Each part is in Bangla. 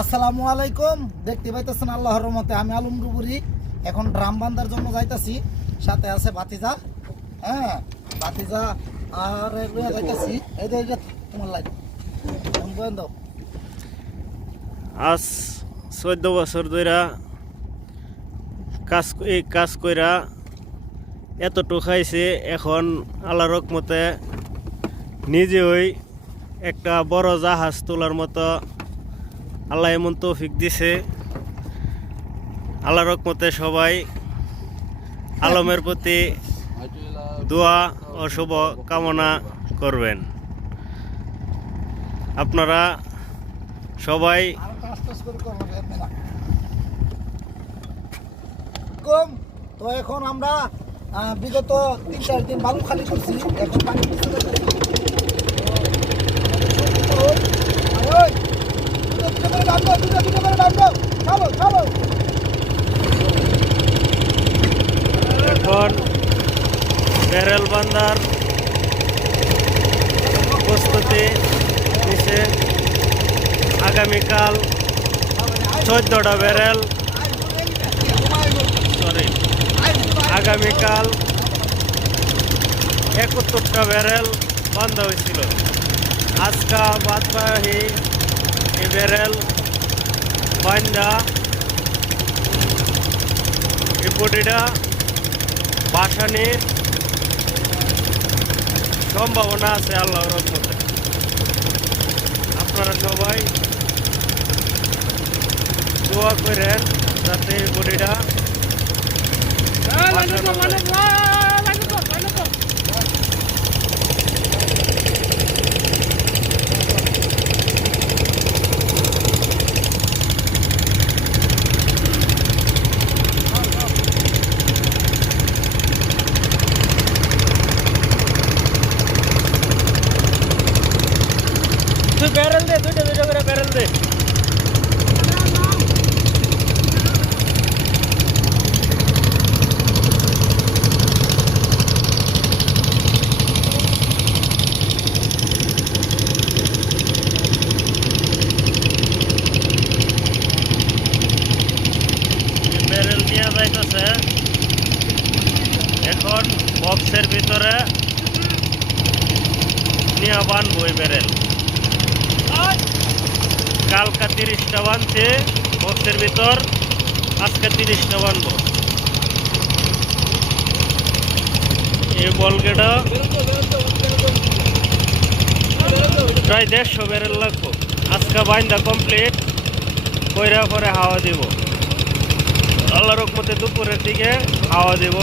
আসসালামু আলাইকুম। দেখতে পাইতেছেন আল্লাহর রহমতে আমি আলম ডুবুরি। এখন ড্রাম বান্ধার জন্য যাইতাছি। সাথে আছে ভাতিজা। হ্যাঁ ভাতিজা আর যাইতাছি। এই যে তোমার লাইট আজ চোদ্দ বছর ধইরা কাজ এই কাজ কইরা এতটুকু খাইছে, এখন আল্লাহ রকমতে নিজে ওই একটা বড় জাহাজ তোলার মতো আল্লাহ এমন তৌফিক দিছে। আল্লাহ রকমতে সবাই আলমের প্রতি দোয়া ও শুভ কামনা করবেন। আপনারা সবাই তো এখন আমরা বিগত তিন চার দিন বালু খালি করছি, এখন পানি করতে যাইতেছি। তো, আয় ওই, এখন ব্যারেল বান্দার প্রস্তুতি নিছে। আগামীকাল চোদ্দটা ব্যারেল সরি আগামীকাল একাত্তরটা ব্যারেল বন্ধ হয়েছিল। আজকা বাদবাহী এই ব্যারেল বান্দা এই বাসানির সম্ভাবনা আছে আল্লাহর রহমতে। আপনারা সবাই দোয়া করেন যাতে বডিটা বাসানো ব্যারেল দে দুইটা দুইটা করে ব্যারেল দে এখন বক্সের ভিতরে নিয়ে বানবো এই কালকা তিরিশটা বানছে বক্সের ভিতর। আজকে তিরিশটা বানবো এই বলগেটা প্রায় দেড়শো ব্যারেল লাগবো। আজকে বাইন্দা কমপ্লিট, কইরা পরে হাওয়া দিব। আল্লাহ রকমতে দুপুরের দিকে হাওয়া দিব।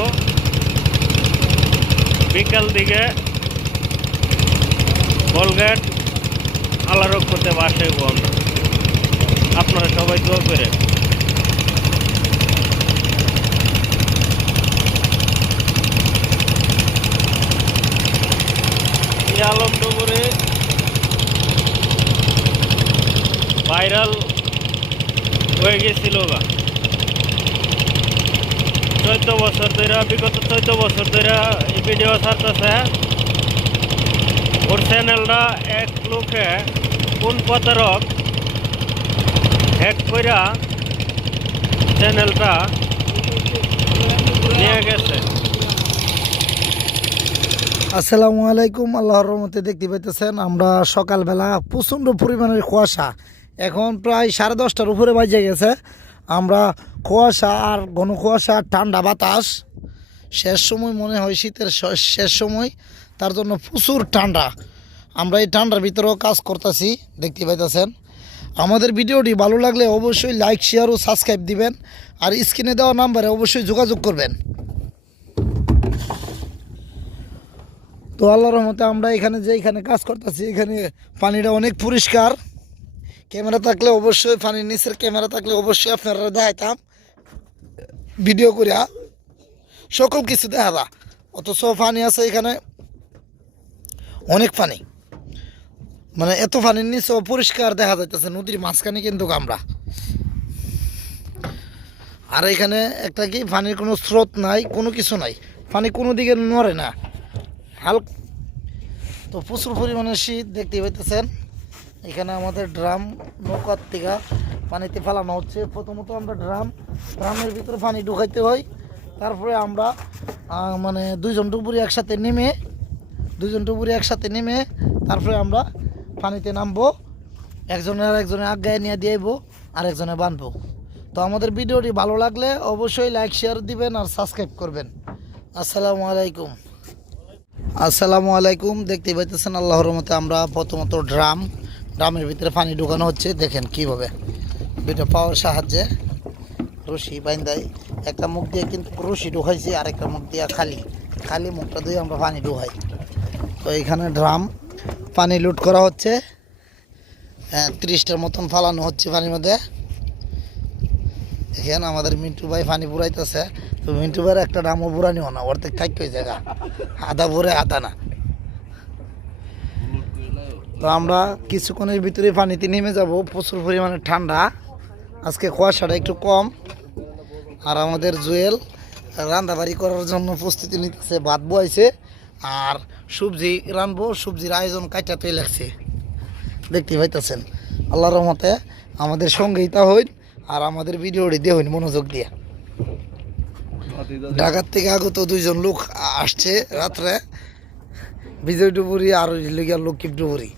বিকাল দিকে বলগেট আল্লাহ রকমতে বাসাইব আমরা আপনারা সবাই দোয়া করে আলম ডুবুরে ভাইরাল হয়ে গেছিল গা। চোদ্দ বছর ধরে, বিগত চোদ্দ বছর ধরে এই ভিডিও ছাড়তেছে। ওর চ্যানেলটা এক লোকে কোন প্রতারক হ্যাক কইরা চ্যানেলটা নিয়ে গেছে? আসসালামু আলাইকুম, আল্লাহর রহমতে দেখতে পাইতেছেন, আমরা সকালবেলা প্রচণ্ড পরিমাণের কুয়াশা। এখন প্রায় সাড়ে দশটার উপরে বাজে গেছে। আমরা কুয়াশা আর ঘন কুয়াশা, ঠান্ডা বাতাস, শেষ সময় মনে হয় শীতের শেষ সময়, তার জন্য প্রচুর ঠান্ডা। আমরা এই ঠান্ডার ভিতরেও কাজ করতেছি, দেখতে পাইতেছেন। আমাদের ভিডিওটি ভালো লাগলে অবশ্যই লাইক, শেয়ার ও সাবস্ক্রাইব দিবেন, আর স্ক্রিনে দেওয়া নাম্বারে অবশ্যই যোগাযোগ করবেন। তো আল্লাহর রহমতে আমরা এখানে যে এখানে কাজ করতেছি, এখানে পানিটা অনেক পরিষ্কার। ক্যামেরা থাকলে অবশ্যই, পানির নিচের ক্যামেরা থাকলে অবশ্যই আপনারা দেখাইতাম, ভিডিও করিয়া। সকল কিছু দেখাবা, অথচ পানি আছে এখানে, অনেক পানি। মানে এত পানির নিচেও পরিষ্কার দেখা যাইতেছে, নদীর মাঝখানে কিন্তু আমরা আর এখানে একটা কি, পানির কোনো স্রোত নাই, কোনো কিছু নাই। পানি কোনো দিকে নড়ে না। হাল তো প্রচুর পরিমাণে শীত দেখতে পাইতেছেন। এখানে আমাদের ড্রাম নৌকার থেকে পানিতে ফেলানো হচ্ছে। প্রথমত আমরা ড্রাম ড্রামের ভিতরে পানি ঢুকাইতে হয়। তারপরে আমরা মানে দুইজন ডুবুরি একসাথে নেমে দুইজন ডুবুরি একসাথে নেমে তারপরে আমরা পানিতে নামবো, একজনের একজনের আজ্ঞায় নিয়ে দিয়েবো আর একজনে বাঁধবো তো আমাদের ভিডিওটি ভালো লাগলে অবশ্যই লাইক শেয়ার দিবেন আর সাবস্ক্রাইব করবেন। আসসালামু আলাইকুম। আসসালামু আলাইকুম দেখতে পাইতেছেন আল্লাহর মতে আমরা প্রথমত ড্রাম, ড্রামের ভিতরে পানি ঢুকানো হচ্ছে, দেখেন কীভাবে। দুটো পাওয়ার সাহায্যে রশি বাইন্দাই। একটা মুখ দিয়ে কিন্তু রশি ঢুকাইছি আর একটা মুখ দিয়ে খালি। খালি মুখটা দিয়ে আমরা পানি ঢুকাই। তো এখানে ড্রাম পানি লুট করা হচ্ছে। হ্যাঁ তিরিশটার মতন ফালানো হচ্ছে পানির মধ্যে। এখানে আমাদের মিন্টু ভাই পানি পুরাইতেছে। তো মিন্টু ভাইয়ের একটা ড্রামও পুরানিও না, অর্ধেক থাকবে জায়গা আধা ভরে আধা না। তো আমরা কিছুক্ষণের ভিতরে পানিতে নেমে যাব। প্রচুর পরিমাণে ঠান্ডা। আজকে কুয়াশাটা একটু কম। আর আমাদের জুয়েল রান্দাবাড়ি করার জন্য প্রস্তুতি নিতেছে, ভাত বয়েছে আর সবজি রানবো, সবজির আয়োজন কাটাতেই লাগছে। দেখতে পাইতেছেন আল্লাহ রহমতে আমাদের সঙ্গেই তা হইন আর আমাদের ভিডিওটি দিয়ে হইন মনোযোগ দিয়ে। ঢাকার থেকে আগত দুইজন লোক আসছে রাত্রে, বিজয় ডুবুরি আর লিগিয়া লক্ষ্মী ডুবুরি।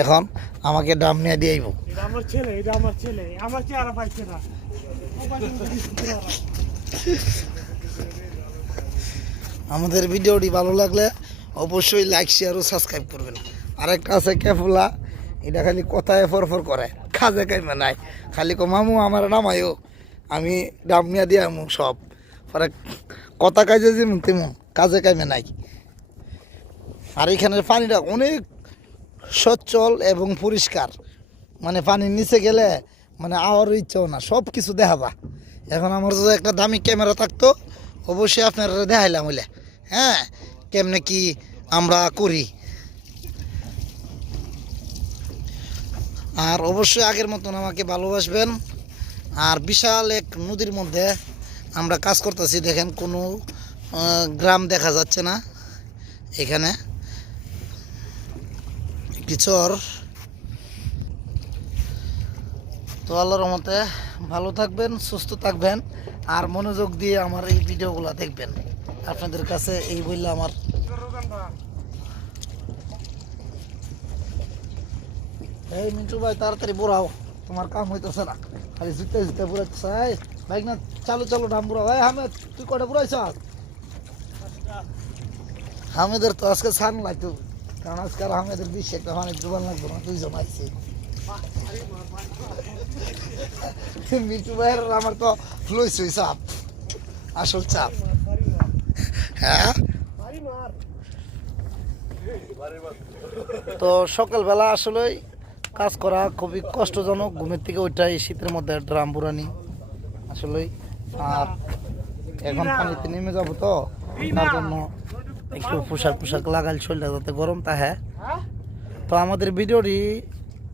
এখন আমাকে ডাম নিয়ে দিয়ে আইব। ছেলে আমার ছেলে, আমার পাইছে না। আমাদের ভিডিওটি ভালো লাগলে অবশ্যই লাইক শেয়ার ও সাবস্ক্রাইব করবেন। আরেকটা আছে ক্যাফুলা এটা খালি কথায় ফরফর করে কাজে কাইমে নাই। খালি কো, মামু, আমার নামাইও আমি ডাম নিয়ে দিয়ে আমু সব। পরে কথা কাজে যেমন তেমন কাজে কাইমে নাই। আর এখানের পানিটা অনেক সচ্ছল এবং পরিষ্কার। মানে পানির নিচে গেলে মানে আওয়ার ইচ্ছেও না সব কিছু দেখাবা এখন আমার যদি একটা দামি ক্যামেরা থাকতো, অবশ্যই আপনারা দেখাইলাম হইলে। হ্যাঁ কেমনে কি আমরা করি? আর অবশ্যই আগের মতন আমাকে ভালোবাসবেন। আর বিশাল এক নদীর মধ্যে আমরা কাজ করতেছি, দেখেন কোনো গ্রাম দেখা যাচ্ছে না এখানে। একটি তো আল্লাহর মতে ভালো থাকবেন, সুস্থ থাকবেন, আর মনোযোগ দিয়ে আমার এই ভিডিওগুলো দেখবেন। আপনাদের কাছে এই বললে আমার এই মিন্টু ভাই, তাড়াতাড়ি বুড়াও তোমার কাম হইতেছে না। খালি জুতে জুতে বুড়াচ্ছে বাইক না, চালু চালু ডাম বুড়াও এই, হামেদ, তুই কটা বুড়াইছ হামেদের তো আজকে সান লাগতো কারণ আজকে আর হামেদের বিশ্বে একটা অনেক ডুবান লাগবে না, দুইজন আসছে মিন্টু ভাইয়ের আমার তো ফ্লুইস হই চাপ, আসল চাপ। হ্যাঁ? তো সকালবেলা আসলে কাজ করা খুবই কষ্টজনক, ঘুমের থেকে ওইটাই শীতের মধ্যে ড্রাম বুড়ানি আসলে, আর এখন পানিতে নেমে যাব তো, তার জন্য একটু পোশাক পোশাক লাগাল শরীরটা যাতে গরম তাহে তো আমাদের ভিডিওটি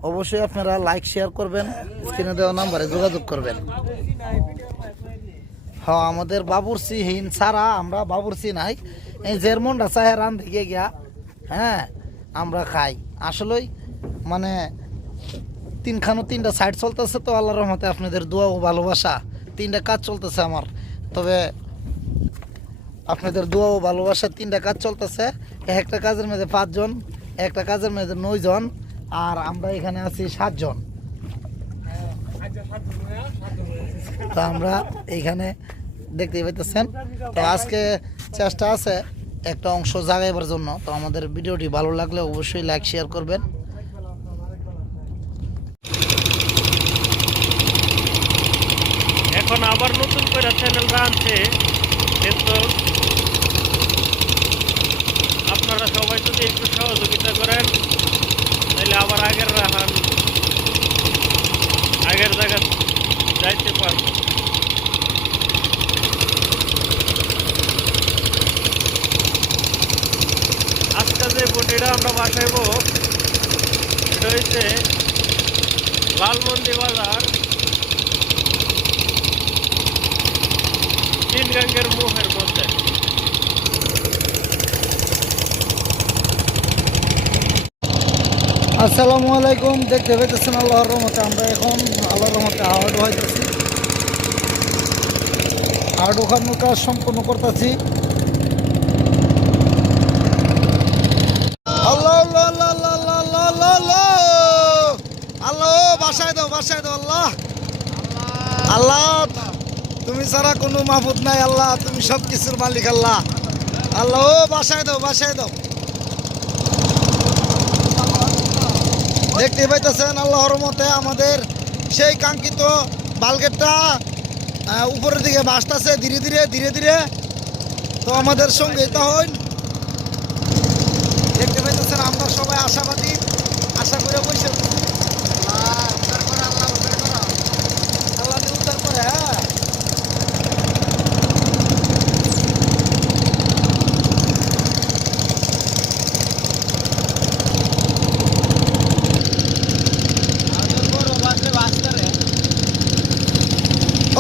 অবশ্যই আপনারা লাইক শেয়ার করবেন স্ক্রিনে দেওয়া নাম্বারে যোগাযোগ করবেন। হ্যাঁ আমাদের বাবুরসি হিন সারা আমরা বাবুরসি নাই। এই জেরমনটা চাহে রান থেকে গিয়া হ্যাঁ আমরা খাই। আসলেই মানে তিনখানো তিনটা সাইড চলতেছে তো আল্লাহর রহমতে আপনাদের দোয়া ও ভালোবাসা। তিনটা কাজ চলতেছে আমার। তবে আপনাদের দোয়া ও ভালোবাসা তিনটা কাজ চলতেছে। একটা কাজের মধ্যে পাঁচজন, একটা কাজের মধ্যে নয়জন, আর আমরা এখানে আছি সাতজন। তো আমরা এইখানে দেখতেই পাইতেছেন। তো আজকে চেষ্টা আছে একটা অংশ জাগাইবার জন্য। তো আমাদের ভিডিওটি ভালো লাগলে অবশ্যই লাইক, শেয়ার করবেন। এখন আবার নতুন করে চ্যানেলটা আনছে কিন্তু আপনারা সবাই যদি একটু সহযোগিতা করেন, তাহলে আবার আগের রাহান আগের জায়গা যাইতে পারব। যে আমরা বাসাইব। এটা হচ্ছে লালমন্দি বাজার। চিনগাঙ্গের মুখের মধ্যে। আসসালামু আলাইকুম, দেখতে পেতেছেন আল্লাহর রহমতে। আমরা এখন আল্লাহর রহমতে আউট হইতেছি। আউট ওখানোর কাজ সম্পূর্ণ করতেছি। বাসায় দাও বাসায় দাও, আল্লাহ। আল্লাহ, তুমি ছাড়া কোনো মাহবুদ নাই, আল্লাহ, তুমি সব কিছুর মালিক, আল্লাহ। আল্লাহ, ও, বাসায় দাও বাসায় দাও। দেখতে পাইতেছেন আল্লাহর মতে আমাদের সেই কাঙ্ক্ষিত বালগেটটা উপরের দিকে ভাসতেছে, ধীরে ধীরে ধীরে ধীরে। তো আমাদের সঙ্গে তখন দেখতে পাইতেছেন আমরা সবাই আশাবাদী আশা করে বসে আছি। আল্লাহ উদ্ধার করে, আল্লাহ উদ্ধার করো। আল্লাহ যে উদ্ধার করে হ্যাঁ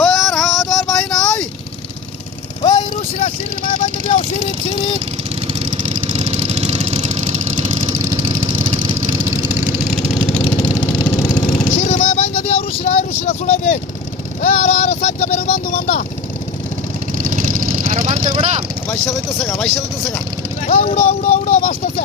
ওই আর হাওয়া দেওয়ার বাহি নাই ওই রুশিরা সিঁড়ির মায় বান্ধে দিও সিঁড়ি সিঁড়ি সিঁড়ির মায় বান্ধে দিও রুশিরা এই রুশিরা ছুড়াই দে এ আর আর সাইডটা বেরো আরও বানতে বড়া বাইশা দিতেছে গা বাইশা দিতেছে গা। উড়ো উড়ো উড়ো বাসতেছে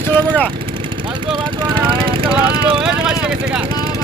বাঁচো বাঁচো বাঁচো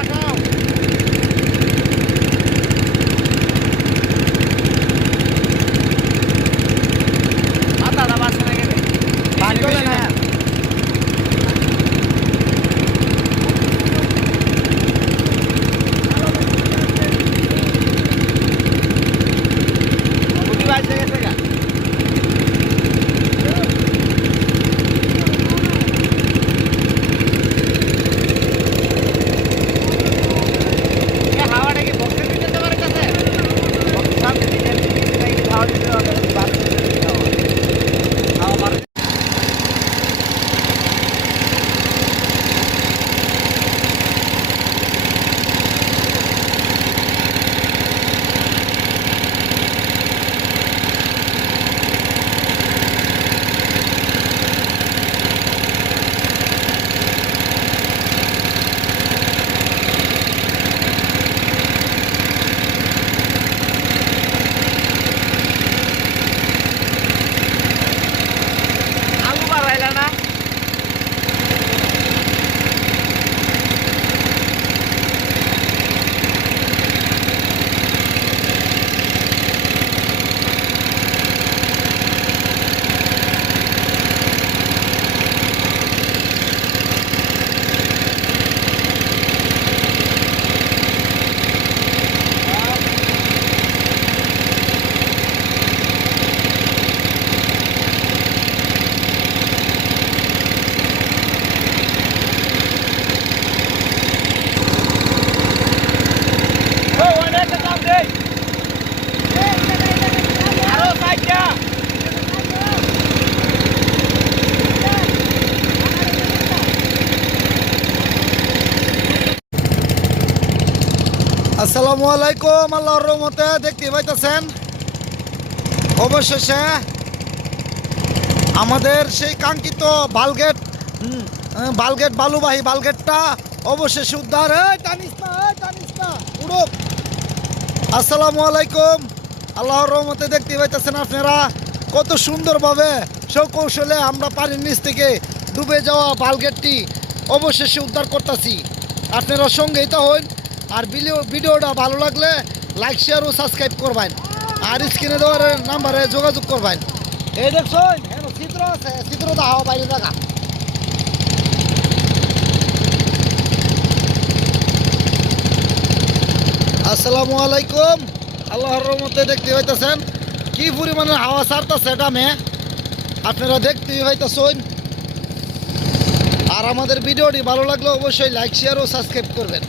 আসসালামু আলাইকুম, আল্লাহর রহমতে দেখতে পাইতেছেন। অবশেষে আমাদের সেই কাঙ্ক্ষিত বালগেট বালগেট, বালুবাহী বালগেটটা অবশেষে উদ্ধার। টানিস না টানিস না উড়ুক। আসসালামু আলাইকুম, আল্লাহর রহমতে দেখতে পাইতেছেন আপনারা। কত সুন্দরভাবে সৌকৌশলে আমরা পানির নিচ থেকে ডুবে যাওয়া বালগেটটি অবশেষে উদ্ধার করতেছি। আপনারা সঙ্গেই তো হন। আর ভিডিও ভিডিওটা ভালো লাগলে লাইক শেয়ার ও সাবস্ক্রাইব করবেন। আর স্ক্রিনে দেওয়ার নাম্বারে যোগাযোগ করবেন। এই দেখছেন চিত্র আছে, চিত্র দেখাও বাইরে দেখা। আসসালামু আলাইকুম। আল্লাহর রহমতে দেখতে হইতেছেন কি পরিমাণে হাওয়া ছাড়তেছে মেয়ে আপনারা দেখতেই হইতেছেন আর আমাদের ভিডিওটি ভালো লাগলে অবশ্যই লাইক শেয়ার ও সাবস্ক্রাইব করবেন।